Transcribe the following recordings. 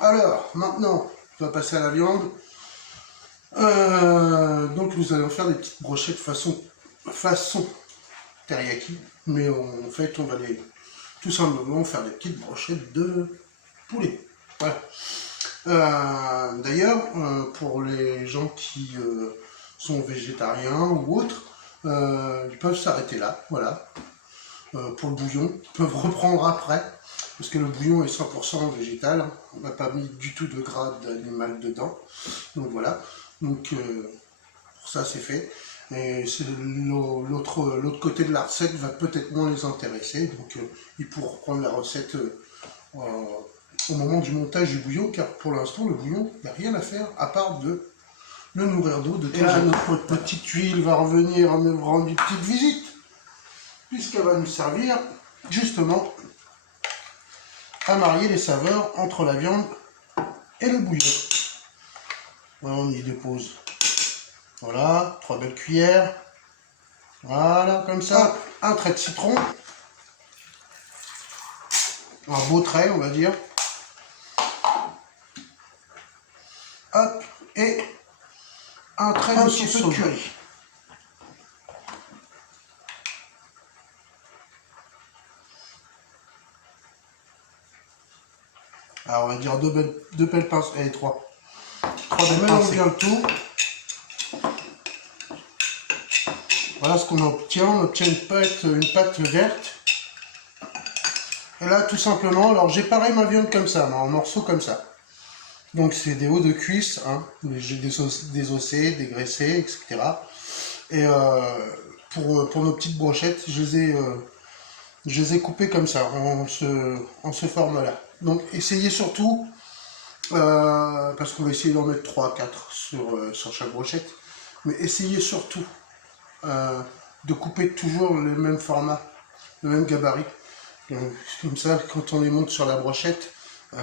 Alors, maintenant, on va passer à la viande. Donc, nous allons faire des petites brochettes façon teriyaki. Mais en fait, on va tout simplement faire des petites brochettes de poulet. Voilà. D'ailleurs, pour les gens qui sont végétariens ou autres, ils peuvent s'arrêter là. Voilà. Pour le bouillon, ils peuvent reprendre après. Parce que le bouillon est 100% végétal, on n'a pas mis du tout de gras d'animal dedans. Donc voilà, donc pour ça c'est fait. Et l'autre côté de la recette va peut-être moins les intéresser, donc ils pourront reprendre la recette au moment du montage du bouillon, car pour l'instant le bouillon, il n'y a rien à faire à part de le nourrir d'eau. Et là notre petite huile va revenir me rendre une petite visite, puisqu'elle va nous servir justement à marier les saveurs entre la viande et le bouillon. Voilà, on y dépose. Voilà, 3 belles cuillères. Voilà, comme ça. Un trait de citron. Un beau trait, on va dire. Hop, et un trait de sauce de curry. Alors on va dire deux belles pinces, allez, trois belles pinces, bien le tout. Voilà ce qu'on obtient, on obtient une pâte verte. Et là tout simplement, alors j'ai pareil ma viande comme ça, en morceaux comme ça. Donc c'est des hauts de cuisse, hein, j'ai désossés, dégraissés, etc. Et pour nos petites brochettes, je les ai coupés comme ça, en ce format-là. Donc essayez surtout, parce qu'on va essayer d'en mettre 3-4 sur chaque brochette, mais essayez surtout de couper toujours le même format, le même gabarit. Comme ça, quand on les monte sur la brochette,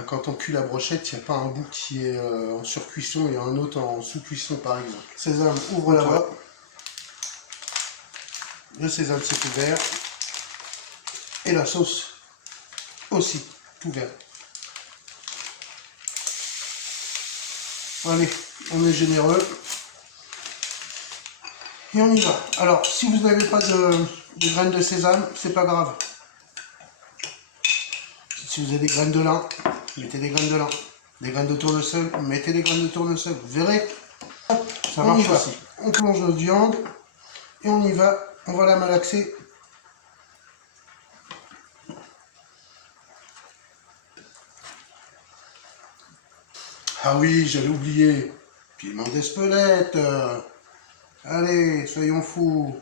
quand on cuit la brochette, il n'y a pas un bout qui est en surcuisson et un autre en sous-cuisson par exemple. Sésame, ouvre-toi. Le sésame c'est ouvert. Et la sauce aussi, ouvert. Allez, on est généreux. Et on y va. Alors, si vous n'avez pas de graines de sésame, c'est pas grave. Si vous avez des graines de lin, mettez des graines de lin. Des graines de tournesol, mettez des graines de tournesol. Vous verrez, ça marche aussi. On plonge notre viande et on y va. On va la malaxer. Ah oui, j'avais oublié. Piment d'Espelette. Allez, soyons fous.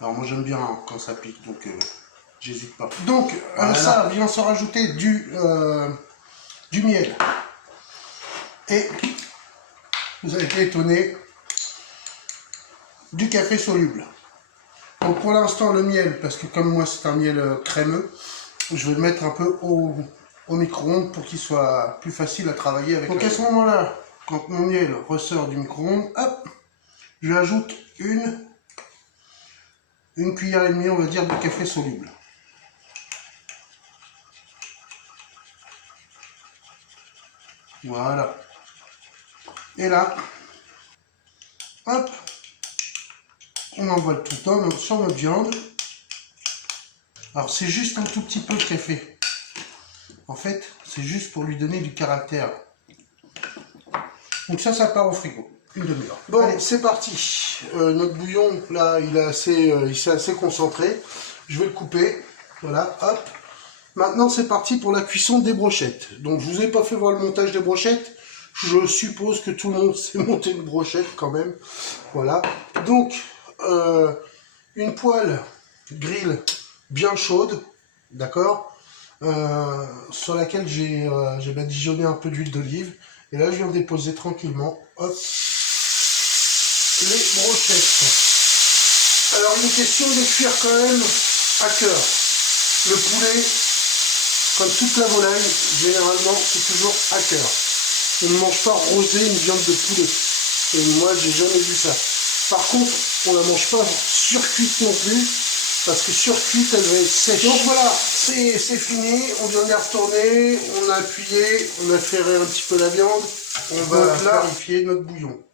Alors moi j'aime bien quand ça pique, donc j'hésite pas. Donc à ça vient se rajouter du miel. Et vous allez être étonné, du café soluble. Donc pour l'instant le miel, parce que comme moi c'est un miel crémeux, je vais le mettre un peu au micro-ondes pour qu'il soit plus facile à travailler avec. Donc à ce moment-là, quand mon miel ressort du micro-ondes, hop, je ajoute une cuillère et demie, on va dire, de café soluble. Voilà. Et là, hop, on envoie tout le temps sur notre viande. Alors c'est juste un tout petit peu de café. En fait, c'est juste pour lui donner du caractère. Donc ça part au frigo. Une demi-heure. Bon, c'est parti. Notre bouillon, là, il s'est assez concentré. Je vais le couper. Voilà, hop. Maintenant, c'est parti pour la cuisson des brochettes. Donc, je vous ai pas fait voir le montage des brochettes. Je suppose que tout le monde sait monter une brochette quand même. Voilà. Donc, une poêle grill bien chaude, d'accord, sur laquelle j'ai badigeonné un peu d'huile d'olive. Et là, je viens déposer tranquillement, hop, les brochettes. Alors, une question de cuire quand même à cœur. Le poulet, comme toute la volaille, généralement, c'est toujours à cœur. On ne mange pas rosé une viande de poulet. Et moi, j'ai jamais vu ça. Par contre, on la mange pas surcuite non plus. parce que sur cuite, elle va être sèche. Donc voilà, c'est fini, on vient de les retourner, on a appuyé, on a ferré un petit peu la viande, on va clarifier notre bouillon.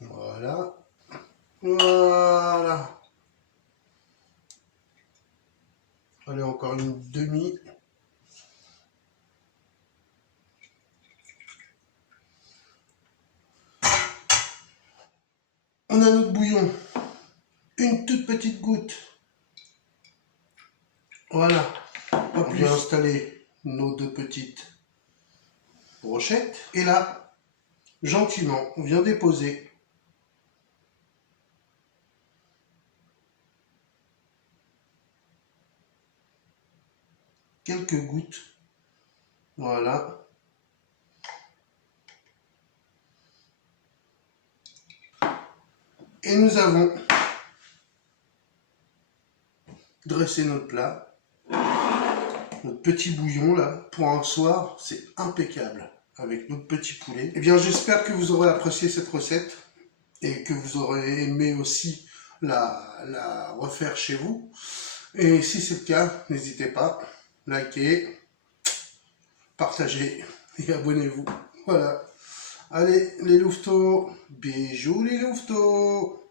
Voilà. Voilà. Allez, encore une demi. On a notre bouillon. Une toute petite goutte. Voilà. On vient installer nos deux petites brochettes. Et là, gentiment, on vient déposer quelques gouttes. Voilà. Et nous avons dressé notre plat. Notre petit bouillon là, pour un soir, c'est impeccable. Avec notre petit poulet. Eh bien, j'espère que vous aurez apprécié cette recette. Et que vous aurez aimé aussi la refaire chez vous. Et si c'est le cas, n'hésitez pas, likez, partagez et abonnez-vous. Voilà. Allez, les louveteaux, bisous les louveteaux.